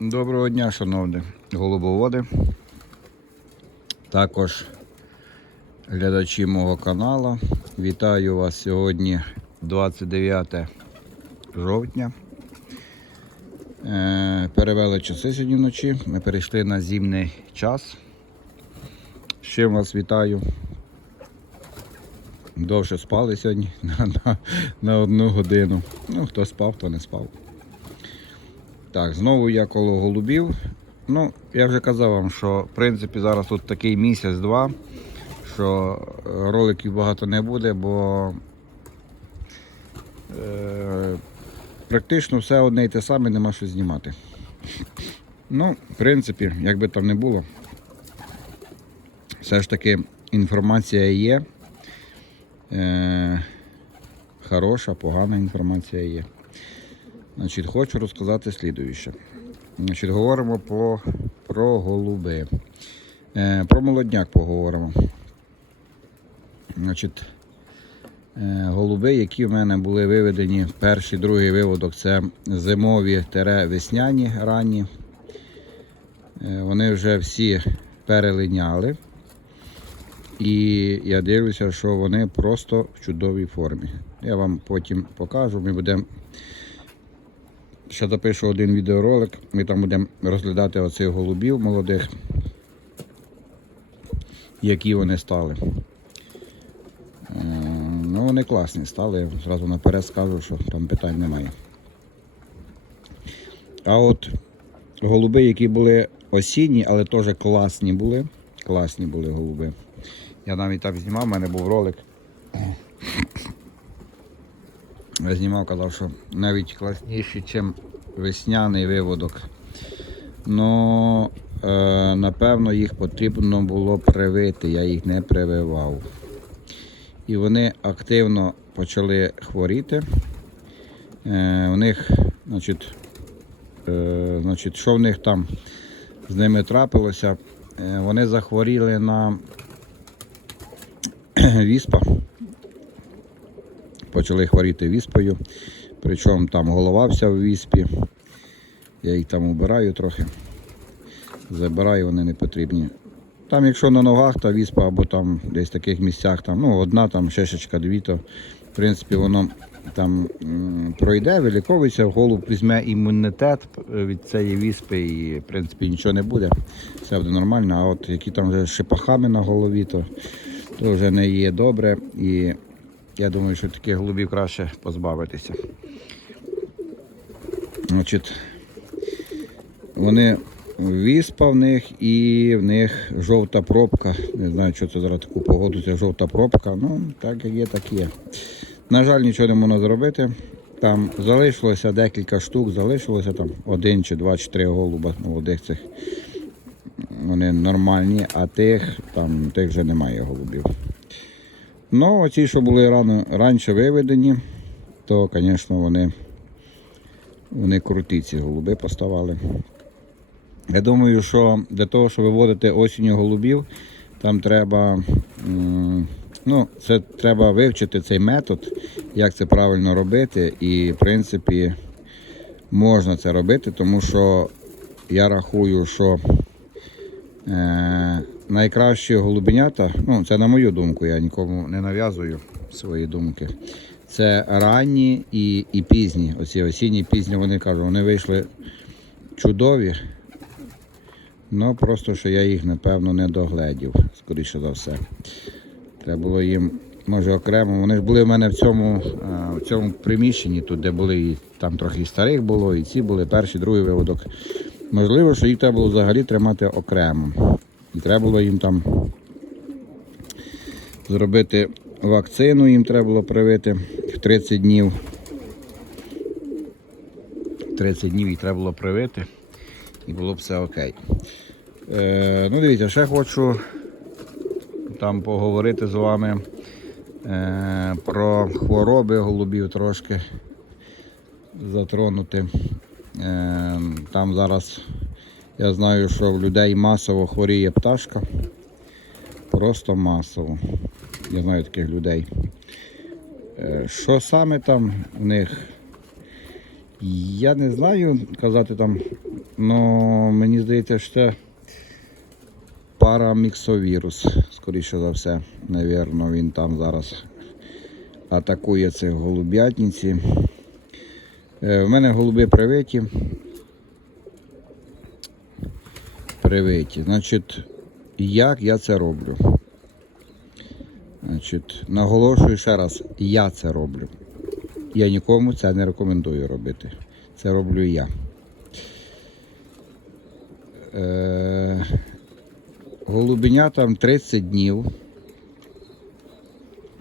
Доброго дня, шановні голубоводи. Також глядачі мого каналу. Вітаю вас сьогодні 29 жовтня. Е, Перевели часи сьогодні вночі. Ми перейшли на зимний час. З вас вітаю. Довше спали сьогодні на, на, на одну годину. Ну, хто спав, хто не спав. Так, знову я коло голубів. Ну, я вже казав вам, що в принципі зараз тут такий місяць-два, що е, роликів багато не буде, бо е, практично все одне і те саме, нема що знімати. Ну, в принципі, як би там не було, все ж таки інформація є. Е, хороша, погана інформація є. Значить, хочу розказати слідуюче. Значить, говоримо по, про голуби. Е, про молодняк поговоримо. Значить, е, голуби, які в мене були виведені, перший, другий виводок це зимові весняні ранні. Е, вони вже всі перелиняли. І я дивлюся, що вони просто в чудовій формі. Я вам потім покажу. Ми будемо ще запишу один відеоролик. Ми там будемо розглядати оцих голубів молодих, які вони стали. Е, Ну, вони класні стали, зразу наперед скажу, що там питань немає. А от голуби, які були осінні, але теж класні були. Класні були голуби. Я навіть так знімав, у мене був ролик. Знімав, казав, що навіть класніші, ніж весняний виводок. Ну, е, напевно, їх потрібно було привити, я їх не прививав. І вони активно почали хворіти. Е, у них, значить, е, значить, що в них там з ними трапилося? Е, вони захворіли на віспа. Почали хворіти віспою. Причому там голова вся в віспі. Я їх там убираю трохи. Забираю, вони не потрібні. Там, якщо на ногах та віспа, або там десь в таких місцях, там, ну, одна там шишечка, дві, то в принципі воно там пройде, виліковується, голуб візьме імунітет від цієї віспи і в принципі нічого не буде. Все буде нормально. А от які там вже шипахами на голові, то, то вже не є добре. І я думаю, що таких голубів краще позбавитися. Значить, вони віспа в них і в них жовта пробка. Не знаю, що це зараз таку погоду, це жовта пробка. Ну, так є, так є. На жаль, нічого не можна зробити. Там залишилося декілька штук, залишилося там один чи два чи три голуба молодих цих. Вони нормальні, а тих там тих вже немає голубів. Ну, оці, що були рано, раніше виведені, то, звісно, вони, вони круті ці голуби поставали. Я думаю, що для того, щоб виводити осінню голубів, там треба, ну, це треба вивчити цей метод, як це правильно робити. І, в принципі, можна це робити, тому що я рахую, що е, найкращі голубенята, ну це на мою думку, я нікому не нав'язую свої думки. Це ранні і, і пізні. Оці осінні пізні, вони кажуть, вони вийшли чудові. Ну просто що я їх напевно не догледів, скоріше за все. Треба було їм, може, окремо. Вони ж були в мене в цьому, в цьому приміщенні, тут, де були і там трохи старих було, і ці були перший, другий виводок. Можливо, що їх треба було взагалі тримати окремо. І треба було їм там зробити вакцину, їм треба було привити в 30 днів. 30 днів їх треба було привити і було б все окей. Е, ну, дивіться, ще хочу там поговорити з вами е, про хвороби голубів трошки затронути. Е, там зараз я знаю, що в людей масово хворіє пташка. Просто масово. Я знаю таких людей. Е, Що саме там в них? Я не знаю казати там Ну, мені здається, що параміксовірус, скоріше за все. Навірно, він там зараз атакує цих голуб'ятниці. Е, В мене голуби привиті. Привиті. Значить, як я це роблю? Значить, наголошую ще раз, я це роблю. Я нікому це не рекомендую робити. Це роблю я. Е, голубенятам 30 днів.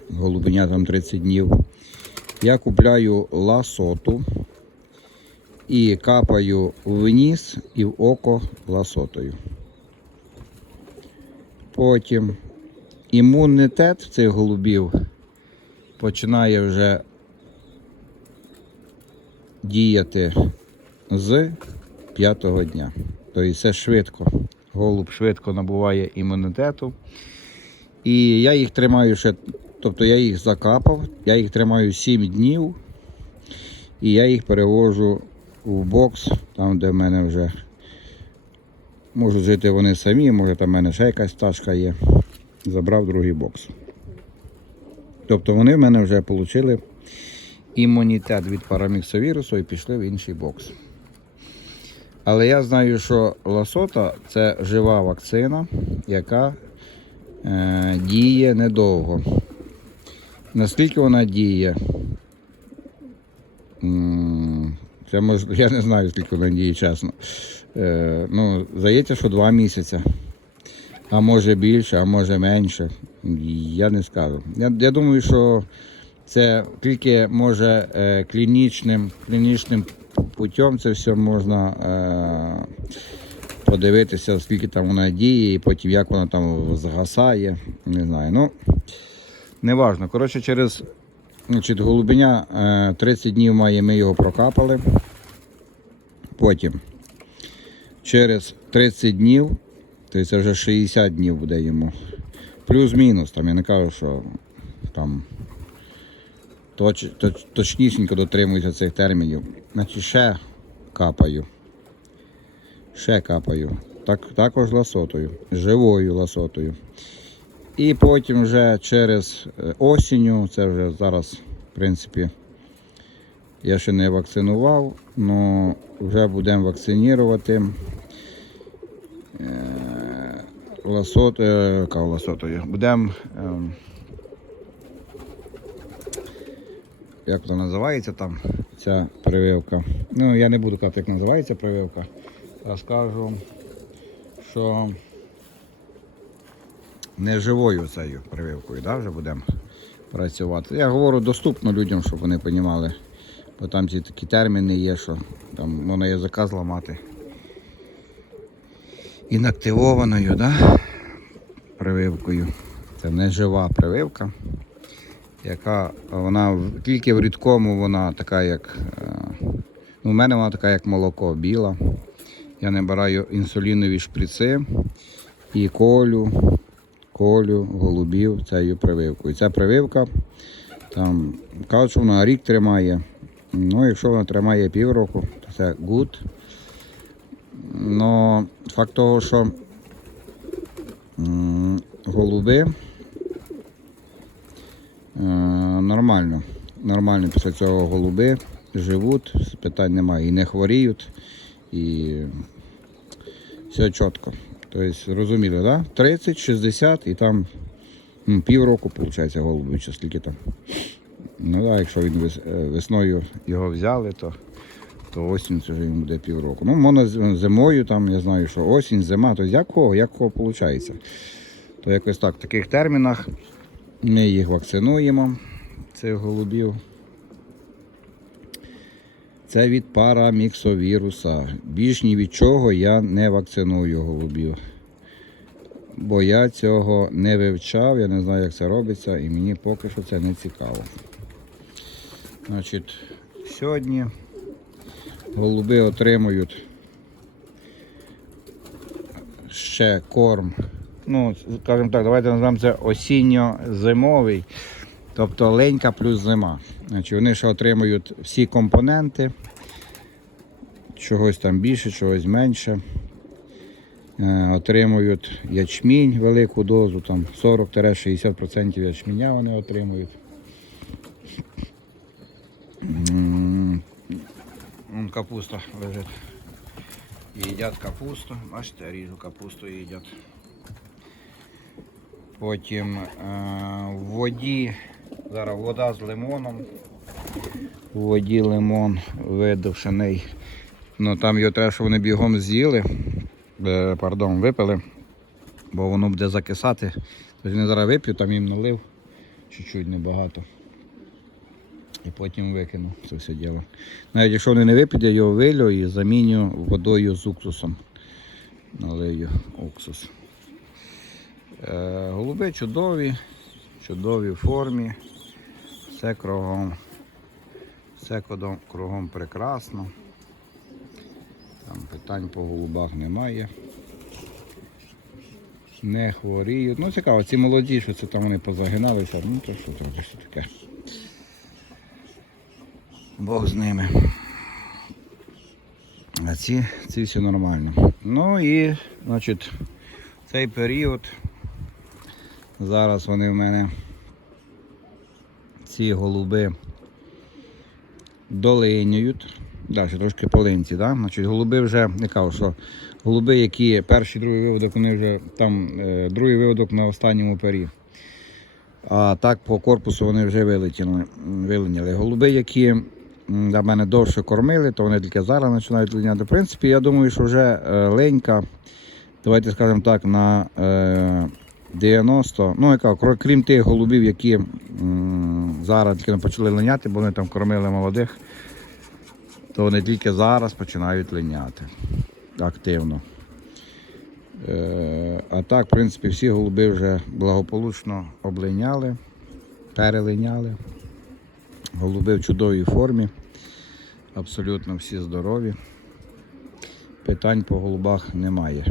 Голубенятам 30 днів. Я купляю ласоту і капаю в ніс і в око ласотою. Потім імунітет цих голубів починає вже діяти з п'ятого дня. Тобто це швидко. Голуб швидко набуває імунітету. І я їх тримаю ще, тобто я їх закапав, я їх тримаю 7 днів. І я їх перевожу в бокс, там, де в мене вже можуть жити вони самі, може там в мене ще якась пташка є. Забрав другий бокс. Тобто вони в мене вже отримали імунітет від параміксовірусу і пішли в інший бокс. Але я знаю, що ласота це жива вакцина, яка е, діє недовго. Наскільки вона діє? Це мож... Я не знаю, скільки вона діє, чесно. Е, ну, здається, що два місяці. А може більше, а може менше. Я не скажу. Я, я думаю, що це тільки може е, клінічним, клінічним путем це все можна е, подивитися, скільки там вона діє, і потім як вона там згасає. Не знаю. Ну, не важно. Коротше, через значить, голубеня е, 30 днів має, ми його прокапали. Потім через 30 днів, тобто це вже 60 днів буде йому. Плюс-мінус, там я не кажу, що там точ, точ, точнісінько дотримуюся цих термінів. Значить, ще капаю. Ще капаю. Так, також ласотою, живою ласотою. І потім вже через е, осінню, це вже зараз, в принципі, я ще не вакцинував, але вже будемо вакцинувати. Е, Ласот, е, яка ласотою. Будемо. ем, як вона називається там, ця прививка. Ну, я не буду казати, як називається прививка. А скажу, що не живою цією прививкою, да, вже будемо працювати. Я говорю доступно людям, щоб вони розуміли. Бо там ці такі терміни є, що там можна язика зламати. Інактивованою, да? прививкою. Це не жива прививка яка вона тільки в рідкому вона така, як. е, Ну, у мене вона така, як молоко, біла. Я набираю інсулінові шприци і колю, колю голубів цією прививкою. Ця прививка там кажуть, що вона рік тримає. Ну, якщо вона тримає півроку, то це good. Но факт того, що голуби. Е, Нормально. Нормально після цього голуби живуть, питань немає. І не хворіють, і все чітко. Тобто, розуміли, да? 30, 60 і там ну, півроку, виходить, голубів, чи скільки там. Ну так, якщо він е, весною його взяли, то, то осінь це вже йому буде півроку. Ну, можна зимою, там, я знаю, що осінь, зима, то як кого, як кого виходить. То якось так, в таких термінах ми їх вакцинуємо, цих голубів. Це від параміксовіруса. Більш ні від чого я не вакциную голубів. Бо я цього не вивчав, я не знаю, як це робиться, і мені поки що це не цікаво. Значить, сьогодні голуби отримують ще корм. Ну, скажімо так, давайте назвемо це осінньо-зимовий, тобто ленька плюс зима. Значить, вони ще отримують всі компоненти. чогось там більше, чогось менше. Е, Отримують ячмінь велику дозу, там 40-60% ячменя вони отримують. Вон капуста лежить. Їдять капусту. Бачите, ріжу капусту їдять. Потім е, в воді, зараз вода з лимоном. В воді лимон видовшений. Ну там його треба, щоб вони бігом з'їли. Е, пардон, випили, бо воно буде закисати. Тобто вони зараз вип'ють, там їм налив чуть-чуть небагато. І потім викину це все діло. Навіть якщо вони не вип'ють, я його вилю і заміню водою з уксусом. Налию уксус. Е, голуби чудові, чудові формі. Все кругом. Все кругом, прекрасно. Там питань по голубах немає. Не хворіють. Ну цікаво, ці молоді, що це там вони позагиналися, ну то що трохи що таке. Бог з ними. А ці, ці все нормально. Ну і, значить, цей період. Зараз вони в мене ці голуби долинюють. Далі трошки полинці, да? Значить, голуби вже не кажу, що голуби, які перший, другий виводок, вони вже там е, другий виводок на останньому пері. А так по корпусу вони вже вилетіли, вилиняли. Голуби, які для мене довше кормили, то вони тільки зараз починають линяти. В принципі, я думаю, що вже е, ленька, давайте скажемо так, на е, 90. Ну, яка, крім тих голубів, які м, зараз тільки почали линяти, бо вони там кормили молодих, то вони тільки зараз починають линяти активно. Е, а так, в принципі, всі голуби вже благополучно облиняли, перелиняли. Голуби в чудовій формі, абсолютно всі здорові. Питань по голубах немає.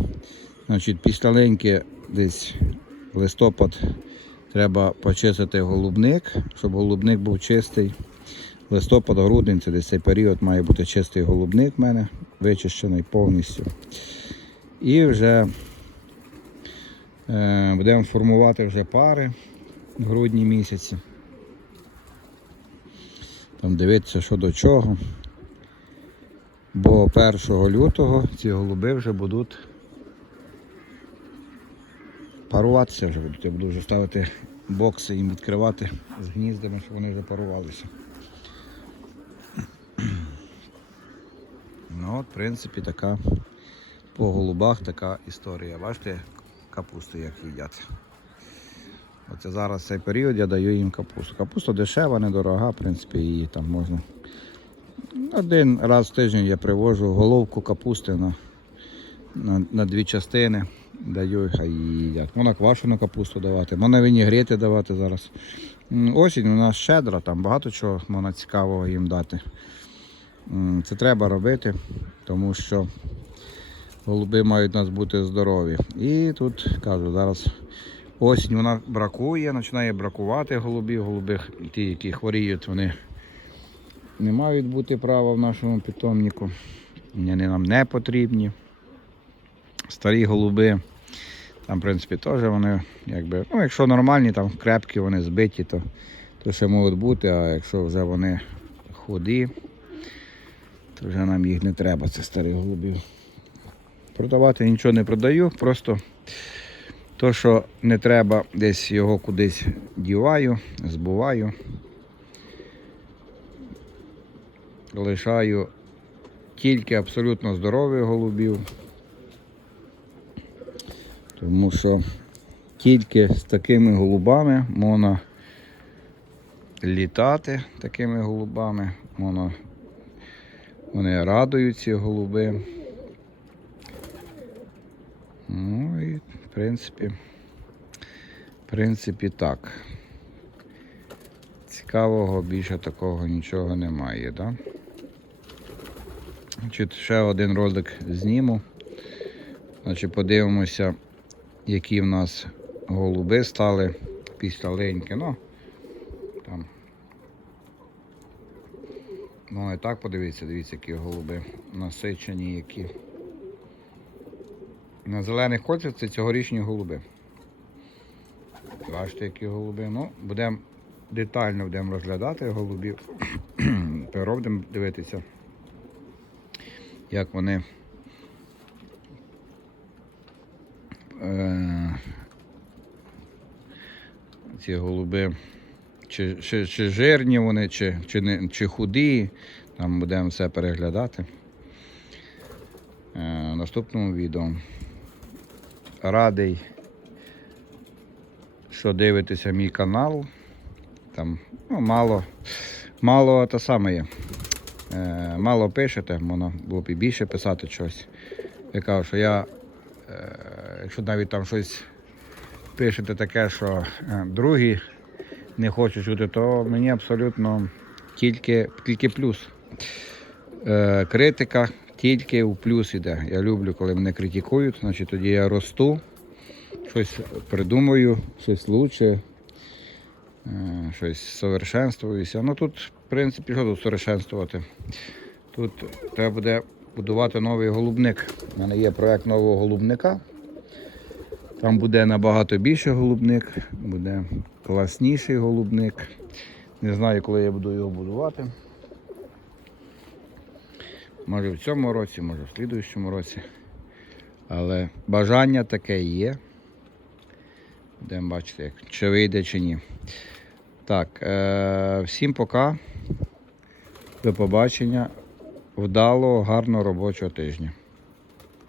Значить, після леньки десь листопад треба почистити голубник, щоб голубник був чистий. Листопад, грудень, це десь цей період має бути чистий голубник в мене, вичищений повністю. І вже е, будемо формувати вже пари в грудні місяці. Там дивитися, що до чого. Бо 1 лютого ці голуби вже будуть паруватися вже будуть. Я буду вже ставити бокси їм відкривати з гніздами, щоб вони вже парувалися. Ну, от, в принципі, така по голубах така історія. Бачите, капусту як їдять. Оце зараз цей період я даю їм капусту. Капуста дешева, недорога, в принципі, її там можна. Один раз в тиждень я привожу головку капусти на, на, на дві частини. Даю хай їдять. Можна квашену капусту давати, можна вінігрети давати зараз. Осінь у нас щедра, там багато чого можна цікавого їм дати. Це треба робити, тому що голуби мають у нас бути здорові. І тут кажу, зараз осінь вона бракує, починає бракувати голубів. Голуби, ті, які хворіють, вони не мають бути права в нашому питомнику. Вони нам не потрібні. Старі голуби, там, в принципі, теж вони, якби, ну, якщо нормальні, там крепкі, вони збиті, то, то ще можуть бути, а якщо вже вони худі, то вже нам їх не треба, це старих голубів. Продавати нічого не продаю, просто то, що не треба, десь його кудись діваю, збуваю. Лишаю тільки абсолютно здорових голубів. Тому що тільки з такими голубами можна літати такими голубами, можна вони радують ці голуби. Ну і в принципі, в принципі так. Цікавого більше такого нічого немає, да? Значить, ще один ролик зніму. Значить, подивимося, які в нас голуби стали після леньки. Ну, там Ну і так подивіться, дивіться, які голуби насичені, які. На зелених кольцях це цьогорічні голуби. Бачите, які голуби. Ну, будемо детально будемо розглядати голубів. Перо будемо дивитися, як вони. Е, ці голуби, чи, чи, чи жирні вони, чи, чи, не, чи худі. Там будемо все переглядати. Е, в наступному відео. Радий, що дивитеся мій канал. Там ну, мало, мало те саме є. Е, мало пишете, можна було б і більше писати щось. Я кажу, що я, е, якщо навіть там щось пишете таке, що е, другі не хочуть чути, то мені абсолютно тільки, тільки плюс. Е, критика тільки у плюс іде. Я люблю, коли мене критикують, значить тоді я росту, щось придумаю, щось лучше, е, щось совершенствуюся. Ну тут, в принципі, що тут совершенствувати? Тут треба буде будувати новий голубник. У мене є проект нового голубника. Там буде набагато більше голубник, буде класніший голубник. Не знаю, коли я буду його будувати. Може в цьому році, може в слідуючому році. Але бажання таке є. Будемо бачити, чи вийде, чи ні. Так, е- всім пока. До побачення. Вдалого, гарного робочого тижня.